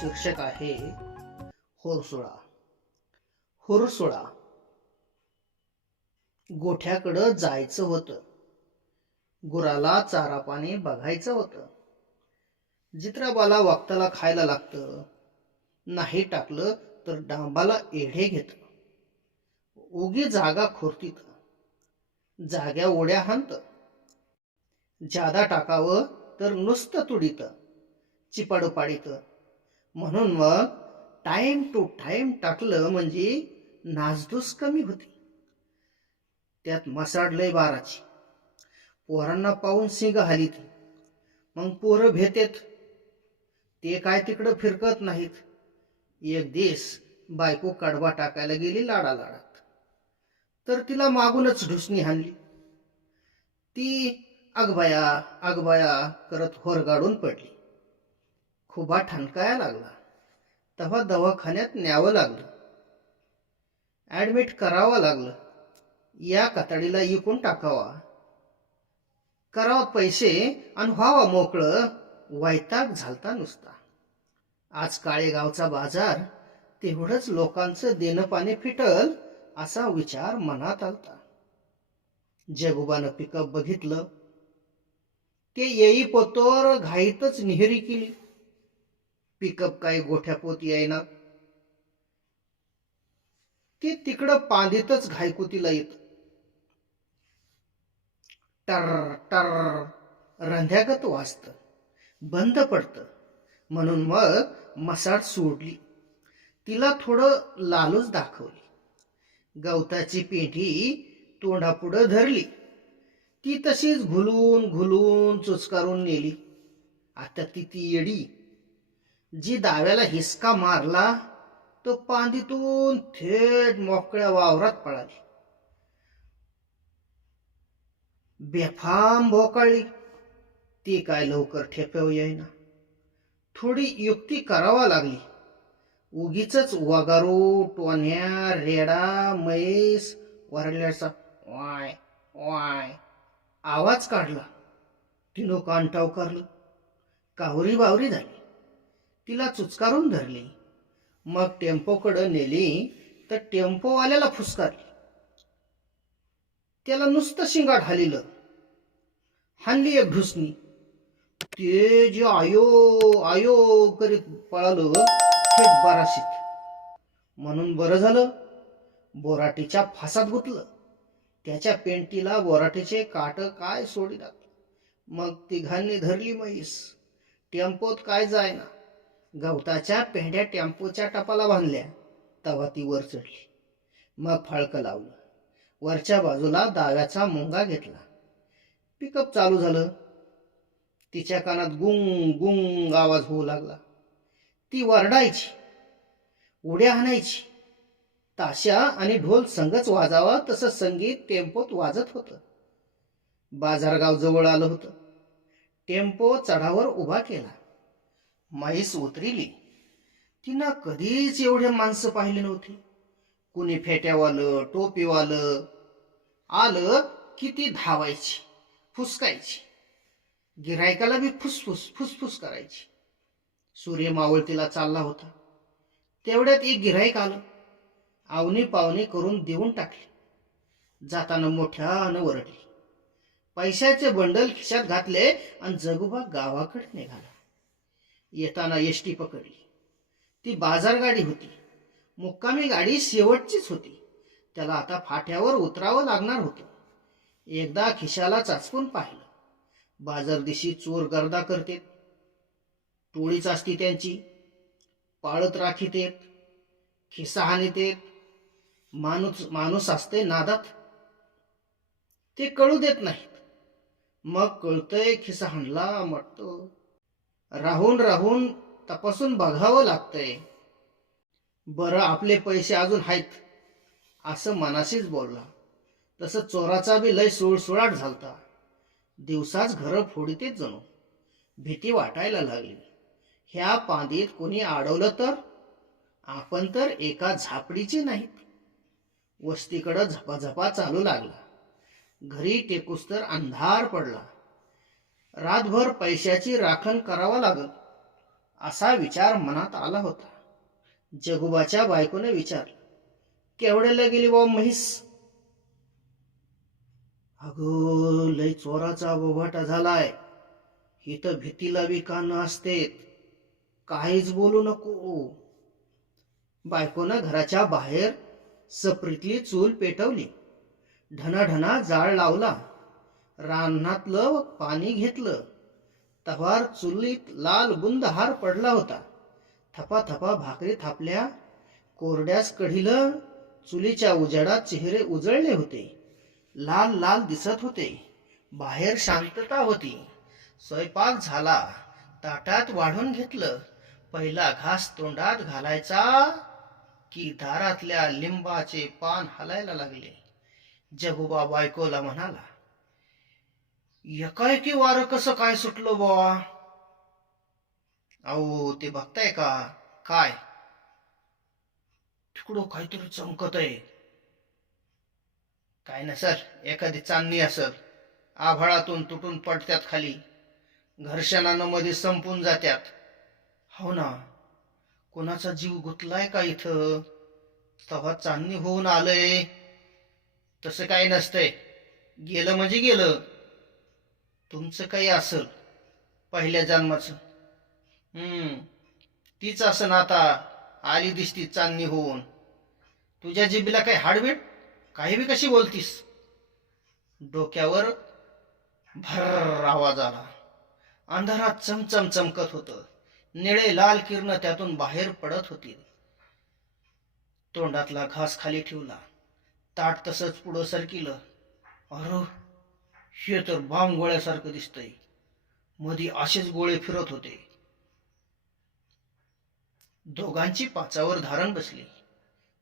शीर्षक आहे होरसुळा. होरसुळा. गोठ्याकडं जायचं होतं. गुराला चारा पाणी बघायचं होतं. जित्राबाला वाक्ताला खायला लागतं. नाही टाकलं तर डांबाला एढे घेत. उगी जागा खुरतीत. जाग्या ओढ्या हाणत. जादा टाकावं तर नुसतं तुडीत. चिपाडू पाडीत. म्हणून मग टाइम टू टाइम टाकलं म्हणजे नासधूस कमी होती. त्यात मसाडलंय बाराची. पोरांना पाहून सिंग हालीत मग पोरं भेटेत. ते काय तिकडं फिरकत नाहीत. एक दिस बायको कडवा टाकायला गेली लाडा लाडात तर तिला मागूनच ढुसणी हाणली. ती अगबाया अगबाया करत होरगाडून पडली. खुबा ठणकाया लागला. तेव्हा दवाखान्यात न्यावं लागलं. ॲडमिट करावं लागलं. या कातडीला इकून टाकावा. करावा पैसे आणि व्हावा मोकळं. वैताग झालता नुसता. आज काळेगावचा बाजार तेवढंच लोकांचं देणं पाणी फिटल असा विचार मनात आलता. जगुबानं पिकअप बघितलं. ते येई पोतोर घाईतच निहेरी केली. पिकअप काही गोठ्या पोत येईना ते तिकडं पांदीतच घायकुतीला येत. टर टर रंध्यागत वाजत. बंद पडतं. म्हणून मग मसाड सोडली. तिला थोडं लालूच दाखवली. गवताची पेंढी तोंडापुढं धरली. ती तशीच घुलून घुलून चुचकारून नेली. आता ती ती येडी जी दाव्याला हिसका मारला तो पांदीतून थेट मोकळ्या वावरात पळाली. बेफाम भोकाळली. ती काय लवकर ठेपेव येईना. थोडी युक्ती करावा लागली. उगीच वगारू टोन्या रेडा म्हैस वरल्याचा वाय वाय आवाज काढला. तिनं कांटाव करलं. कावरी बावरी झाली. तिला चुचकारून धरली. मग टेम्पोकडं नेली तर टेम्पोवाल्याला फुसकारली. त्याला नुसतं शिंगाट हालिलं. हानली एक ढुसणी ते जे आयो आयो करीत पळालं थेट बाराशीत. म्हणून बरं झालं. बोराटीच्या फासात गुतलं. त्याच्या पेंटीला बोराटीचे काट काय सोडिनात मग तिघांनी धरली म्हैस. टेम्पोत काय जायना. गवताच्या पेंढ्या टेम्पोच्या टपाला बांधल्या. तवा ती वर चढली. मग फाळकं लावलं. वरच्या बाजूला दाव्याचा मुंगा घेतला. पिकअप चालू झालं. तिच्या कानात गुंग गुंग आवाज होऊ लागला. ती वरडायची. उड्या हाणायची ताशा आणि ढोल संगच वाजावा तसं संगीत टेम्पोत वाजत होतं. बाजारगाव जवळ आलं होतं. टेम्पो चढावर उभा केला. म्हैस उतरिली. तिनं कधीच एवढे माणसं पाहिले नव्हती. कुणी फेट्यावालं टोपीवालं आलं की ती धावायची फुसकायची. गिरायकाला बी फुसफुस फुसफुस करायची. सूर्य मावळतीला चालला होता. तेवढ्यात एक गिरायक आलं. आवनी पावनी करून देऊन टाकली. जाताना मोठ्यानं वरडली. पैशाचे बंडल खिशात घातले आणि जगोबा गावाकडे निघाला. येताना एसटी पकडली. ती बाजारगाडी होती. मुक्कामी गाडी शेवटचीच होती. त्याला आता फाट्यावर उतरावं लागणार होतं. एकदा खिशाला चाचपून पाहिलं. बाजारदिशी चोर गर्दा करते टोळीच असती त्यांची. पाळत राखीत येत खिसा हानीत येत माणूस माणूस असते नादात. ते कळू देत नाहीत. मग कळतंय खिसा हाणला म्हटतो राहून राहून तपासून बघावं लागतंय. बरं आपले पैसे अजून आहेत असं मनाशीच बोलला. तसं चोराचा बी लय सुळसुळाट झालता. दिवसाच घरं फोडीतेच जणू. भीती वाटायला लागली. ह्या पांदीत कोणी अडवलं तर? आपण तर एका झापडीची नाहीत. वस्तीकडं झपाझपा चालू लागला. घरी टेकूस तर अंधार पडला. रातभर पैशाची राखण करावा लागल असा विचार मनात आला होता. जगुबाच्या बायकोने विचारलं केवढ्याला गेली बा म्हैस? अगो लय चोराचा बोभाटा झालाय. इथं भीतीला बी कान असते काहीच बोलू नको. बायकोनं घराच्या बाहेर सपरीतली चूल पेटवली. ढनाढना जाळ लावला. रानातलं पाणी घेतलं. तवार चुलीत लाल बुंद हार पडला होता. थपा थपा भाकरी थापल्या. कोरड्यास कढीलं. चुलीच्या उजेडात चेहरे उजळले होते. लाल लाल दिसत होते. बाहेर शांतता होती. स्वयंपाक झाला. ताटात वाढून घेतलं. पहिला घास तोंडात घालायचा. की दारातल्या लिंबाचे पान हलायला लागले. जगोबा बायकोला म्हणाला एकाएकी वारं कसं काय सुटलो बुवा अहो ते बघताय का? काय? तिकडं काहीतरी चमकत आहे. काय नसल एखादी चांदणी असल आभाळातून तुटून पडत्यात खाली. घर्षणानं मध्ये संपून जात्यात. हो ना. कोणाचा जीव गुतलाय का इथं? तेव्हा चांदणी होऊन आलंय. तसं काही नसतंय. गेलं म्हणजे गेलं. तुमचं काही असल पहिल्या जन्माचं. हम्म तीच असं आता आली दिसती चांदणी होऊन. तुझ्या जिबीला काही हाडबीड? काही बी कशी बोलतीस? डोक्यावर भर आवाज आला. अंधारात चमचम चमकत होतं. निळे लाल किरण त्यातून बाहेर पडत होती. तोंडातला घास खाली ठेवला. ताट तसंच पुढं सरकिलं. अरे हे तर बाम गोळ्यासारखं दिसतंय. मधी असेच गोळे फिरत होते. दोघांची पाचावर धारण बसली.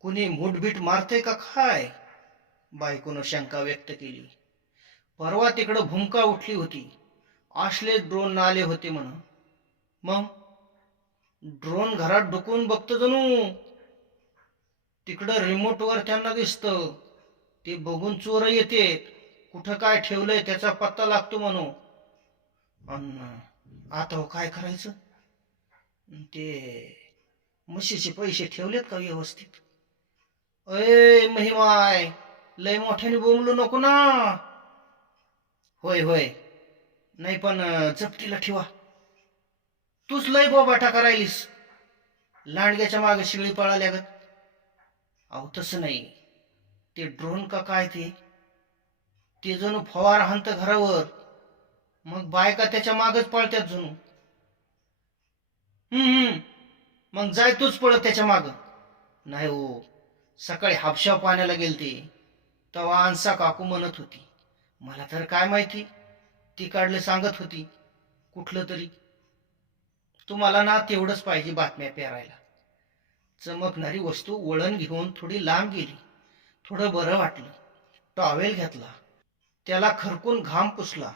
कुणी मुठभीट मारते का काय? बायकोनं शंका व्यक्त केली. परवा तिकडं भूमका उठली होती. आशले ड्रोन आले होते म्हण. मग? ड्रोन घरात ढुकून बघतो जणू. तिकडं रिमोटवर त्यांना दिसतं. ते बघून चोर येते कुठं काय ठेवलंय त्याचा पत्ता लागतो म्हणू अन आता हो काय करायचं? ते म्हशीचे पैसे ठेवलेत का व्यवस्थित? अय महिमाय लय मोठ्याने बोंबलू नको ना. होय होय. नाही पण जपटीला ठेवा. तूच लय बोबाटा करायलीस. लांडग्याच्या मागे शिळी पळाल्या गत अहो तसं नाही. ते ड्रोन का काय ते? ते जणू फवार हंत घरावर. मग बायका त्याच्या मागच पळत्यात जणू. हम्म हम्म. मग जाय तूच पळत त्याच्या माग. नाही हो सकाळी हापशा पाण्याला गेलते. तेव्हा आणसा काकू म्हणत होती. मला तर काय माहिती ती काढलं सांगत होती कुठलं तरी. तुम्हाला ना तेवढंच पाहिजे बातम्या पेरायला चमकणारी वस्तू वळण घेऊन थोडी लांब गेली. थोडं बरं वाटलं. टॉवेल घेतला. त्याला खरकून घाम पुसला.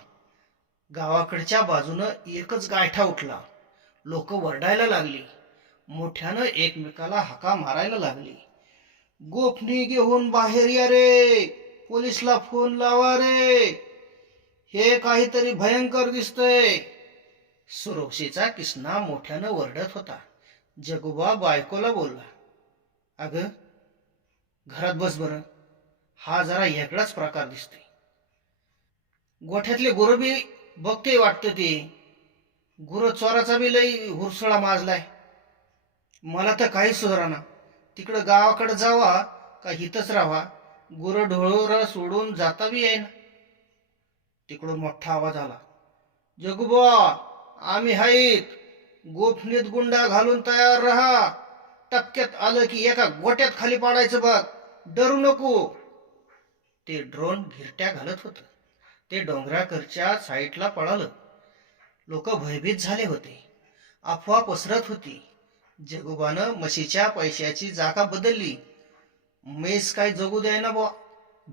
गावाकडच्या बाजूनं एकच गायठा उठला. लोक वरडायला लागली. मोठ्यानं एकमेकाला हाका मारायला लागली. गोफणी घेऊन बाहेर या रे. पोलिसला फोन लावा रे. हे काहीतरी भयंकर दिसतंय. सुरक्षेचा किसना मोठ्यानं वरडत होता. जगोबा बायकोला बोलला अग घरात बस बरं. हा जरा वेगळाच प्रकार दिसतोय. गोठ्यातले गुरं बी बघते वाटतं ते. गुरं चोराचा बी लई हुरसळा माजलाय. मला तर काही सुधारणा तिकडं गावाकडं जावा का हितच राहा गुरं ढोळर सोडून जाता बी येईन. तिकडून मोठा आवाज आला. जगुबा आम्ही हाईत. गोफणीत गुंडा घालून तयार राहा. टपक्यात आलं की एका गोट्यात खाली पाडायचं बघ. डरू नको. ते ड्रोन घिरट्या घालत होतं. ते डोंगराकडच्या साईटला पळालं. लोक भयभीत झाले होते. अफवा पसरत होती. जगोबानं म्हशीच्या पैशाची जागा बदलली. मेस काय जगू द्याय ना बुवा.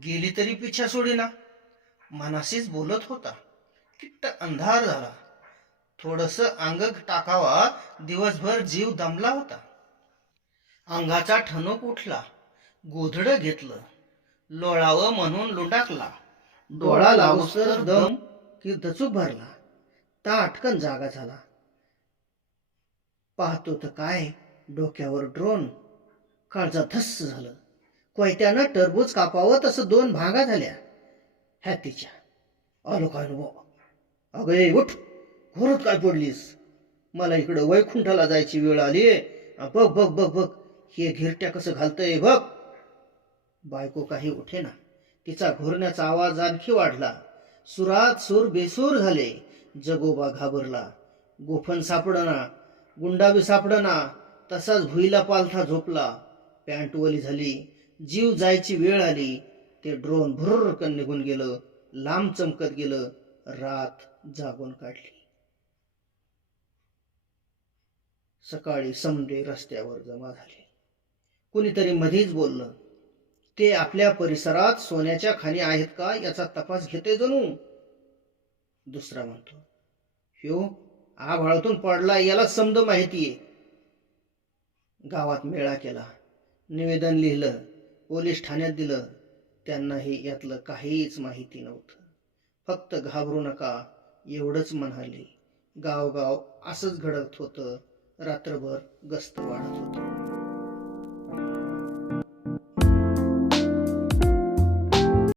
गेली तरी पिछा सोडीना. मनाशीच बोलत होता. किट्ट अंधार झाला. थोडस अंग टाकावा दिवसभर जीव दमला होता. अंगाचा ठणूक उठला. गोधड घेतलं. लोळावं म्हणून लुंडाकला. डोळा लावसर दम की दचूक भरला. ताटकन जागा झाला. पाहतो तर काय? डोक्यावर ड्रोन काळजा धस्स झालं. कोयत्यानं टरबूज कापावं तसं दोन भागा झाल्या. ह्या तिच्या आलो काय अनुभव? अगं उठ! घोरत काय पडलीस? मला इकडं वैकुंठाला जायची वेळ आली बघ बघ बघ बघ. हे घिरट्या कसं घालतंय बघ. बायको काही उठे ना तिचा घोरण्याचा आवाज आणखी वाढला. सुरात सूर बेसूर झाले. जगोबा घाबरला. गोफन सापडना. गुंडाबी सापडना. तसाच भुईला पालथा झोपला. पॅन्ट ओली झाली. जीव जायची वेळ आली. ते ड्रोन भुरकन निघून गेलं. लांब चमकत गेलं. रात जागून काढली. सकाळी समदे रस्त्यावर जमा झाले. कुणीतरी मधीच बोललं. ते आपल्या परिसरात सोन्याच्या खाणी आहेत का याचा तपास घेते जणू. दुसरा म्हणतो ह्यो आभाळातून पडला याला समद माहितीये गावात मेळा केला निवेदन लिहिलं पोलीस ठाण्यात दिलं त्यांनाही यातलं काहीच माहिती नव्हतं. फक्त घाबरू नका एवढंच म्हणाले. गावगाव असंच घडत होतं रात्रभर गस्त वाढत होतं.